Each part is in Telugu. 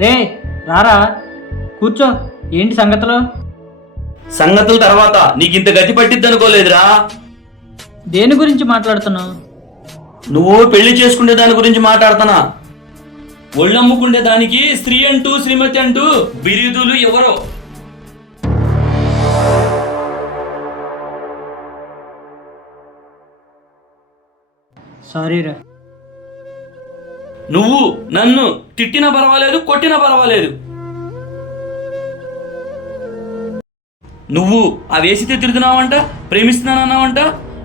రే రారా. కూర్చో. ఏంటి సంగతిలో? సంగతుల తర్వాత నీకు ఇంత గతి పట్టిద్ది అనుకోలేదురా దేని గురించి మాట్లాడుతున్నావు? నువ్వు పెళ్ళి చేసుకునే దాని గురించి మాట్లాడుతున్నా. ఒళ్ళమ్ముకుండే దానికి స్త్రీ అంటూ శ్రీమతి అంటూ బిరుదులు ఎవరో. సారీరా నువ్వు నన్ను తిట్టినా పర్వాలేదు కొట్టినా పర్వాలేదు. నువ్వు ఆ వేసితే తిరుగుతున్నావంట ప్రేమిస్తున్నానన్నావంట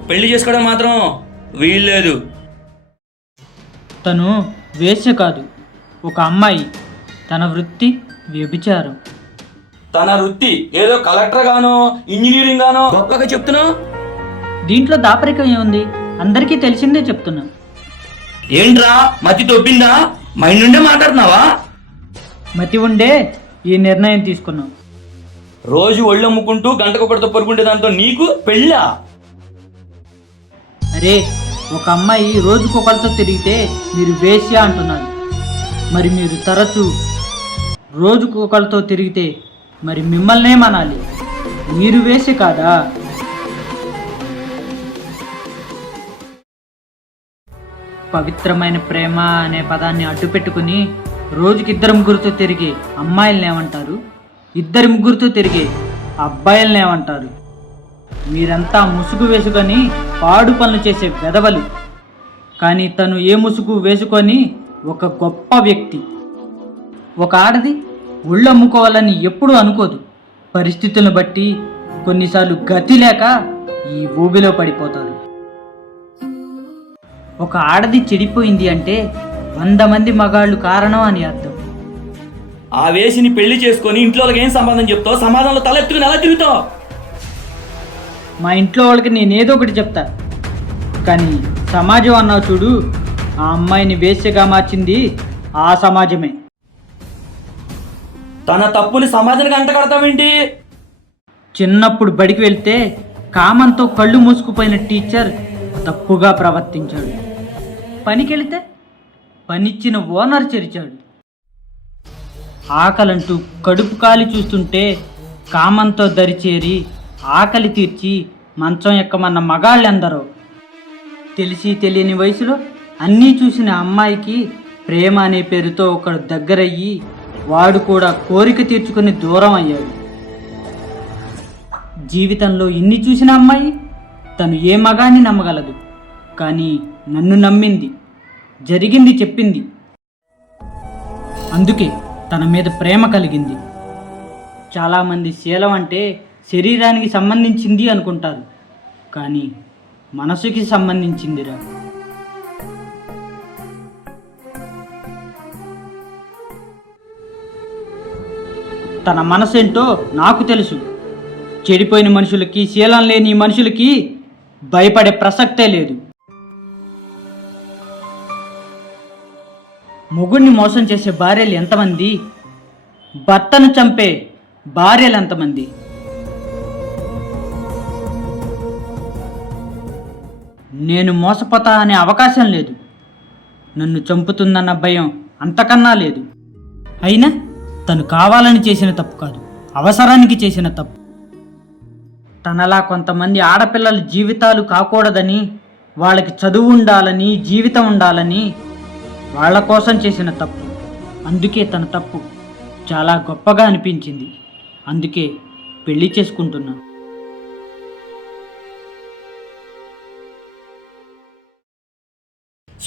పెళ్ళి చేసుకోవడం మాత్రం వీల్లేదు. తను వేశ్య కాదు ఒక అమ్మాయి. తన వృత్తి వ్యభిచారం. తన వృత్తి ఏదో కలెక్టర్ గానో ఇంజనీరింగ్ గానో గొప్పగా చెప్తున్నావు దీంట్లో దాపరికం ఏముంది? అందరికీ తెలిసిందే చెప్తున్నా. ఏంట్రా? మతి తొప్పిందా? మైండ్ నుండే మాట్లాడుతున్నావా? మతి ఉండే ఈ నిర్ణయం తీసుకున్నాం. రోజు ఒళ్ళు అమ్ముకుంటూ గంటకొకటితో పరుకుంటే దాంతో నీకు పెళ్ళా? అరే ఒక అమ్మాయి రోజుకొకరితో తిరిగితే మీరు వేశ్య అంటున్నారు. మరి మీరు తరచూ రోజుకొకరితో తిరిగితే మరి మిమ్మల్నే మనాలి. మీరు వేసి కాదా? పవిత్రమైన ప్రేమ అనే పదాన్ని అడ్డుపెట్టుకుని రోజుకి ఇద్దరు ముగ్గురితో తిరిగే అమ్మాయిల్ని ఏమంటారు? ఇద్దరు ముగ్గురితో తిరిగే అబ్బాయిల్ని ఏమంటారు? మీరంతా ముసుగు వేసుకొని పాడు పనులు చేసే వెధవలు. కానీ తను ఏ ముసుగు వేసుకొని ఒక గొప్ప వ్యక్తి. ఒక ఆడది ఒళ్ళు అమ్ముకోవాలని ఎప్పుడూ అనుకోదు. పరిస్థితులను బట్టి కొన్నిసార్లు గతి లేక ఈ ఊబిలో పడిపోతారు. ఒక ఆడది చెడిపోయింది అంటే వంద మంది మగాళ్ళు కారణం అని అర్థం. ఆ వేసిని పెళ్ళి చేసుకొని ఇంట్లో వాళ్ళకి ఏం సంబంధం చెప్తావు? సమాధానంలో తలెత్తుకుని ఎలా తిరుగుతావు? మా ఇంట్లో వాళ్ళకి నేను ఏదో ఒకటి చెప్తా. కానీ సమాజం అన్నావు చూడు ఆ అమ్మాయిని వేశ్యగా మార్చింది ఆ సమాజమే. తన తప్పుని సమాజానికి అంట కడతావేంటి చిన్నప్పుడు బడికి వెళ్తే కామంతో కళ్ళు మూసుకుపోయిన టీచర్ తప్పుగా ప్రవర్తించాడు. పనికెళితే పనిచ్చిన ఓనర్ చెరిచాడు. ఆకలంటూ కడుపు కాలి చూస్తుంటే కామంతో దరిచేరి ఆకలి తీర్చి మంచం ఎక్కమన్న మగాళ్ళెందరో. తెలిసి తెలియని వయసులో అన్నీ చూసిన అమ్మాయికి ప్రేమ అనే పేరుతో ఒకడు దగ్గరయ్యి వాడు కూడా కోరిక తీర్చుకుని దూరం అయ్యాడు. జీవితంలో ఇన్ని చూసిన అమ్మాయి తను ఏ మగాన్ని నమ్మగలదు. కానీ నన్ను నమ్మింది జరిగింది చెప్పింది. అందుకే తన మీద ప్రేమ కలిగింది. చాలామంది శీలం అంటే శరీరానికి సంబంధించింది అనుకుంటారు కానీ మనసుకి సంబంధించిందిరా. తన మనసేంటో నాకు తెలుసు. చెడిపోయిన మనుషులకి శీలం లేని మనుషులకి భయపడే ప్రసక్తే లేదు. మొగుడిని మోసం చేసే భార్యలు ఎంతమంది? భర్తను చంపే భార్యలు ఎంతమంది? నేను మోసపోతా అనే అవకాశం లేదు. నన్ను చంపుతుందన్న భయం అంతకన్నా లేదు. అయినా తను కావాలని చేసిన తప్పు కాదు. అవసరానికి చేసిన తప్పు. తనలా కొంతమంది ఆడపిల్లల జీవితాలు కాకూడదని వాళ్ళకి చదువు ఉండాలని జీవితం ఉండాలని వాళ్ళ కోసం చేసిన తప్పు. అందుకే తన తప్పు చాలా గొప్పగా అనిపించింది. అందుకే పెళ్ళి చేసుకుంటున్నా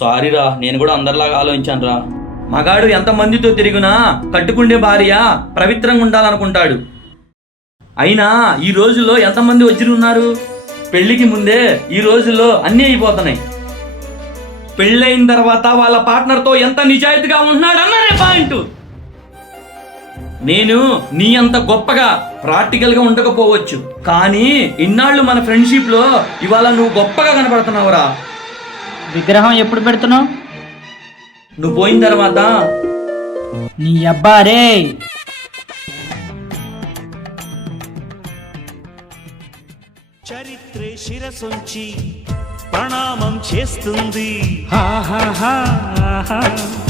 సారీరా నేను కూడా అందరిలాగా ఆలోచించాను రా మగాడు ఎంతమందితో తిరిగినా కట్టుకుండే భార్య పవిత్రంగా ఉండాలనుకుంటాడు. అయినా ఈ రోజుల్లో ఎంతమంది వచ్చి ఉన్నారు పెళ్ళికి ముందే ఈ రోజుల్లో అన్నీ అయిపోతున్నాయి. పెళ్ళైన తర్వాత వాళ్ళ పార్ట్నర్తో ఎంత నిజాయితీగా ఉంటున్నాడు అన్నదే పాయింట్. నేను నీ అంత గొప్పగా ప్రాక్టికల్గా ఉండకపోవచ్చు. కానీ ఇన్నాళ్ళు మన ఫ్రెండ్షిప్లో ఇవాళ నువ్వు గొప్పగా కనపడుతున్నావురా. విగ్రహం ఎప్పుడు పెడుతున్నావు? నువ్వు పోయిన తర్వాత. నీ అబ్బారే చరిత్రే శిరసొంచి ప్రణామం చేస్తుంది. హా హా హా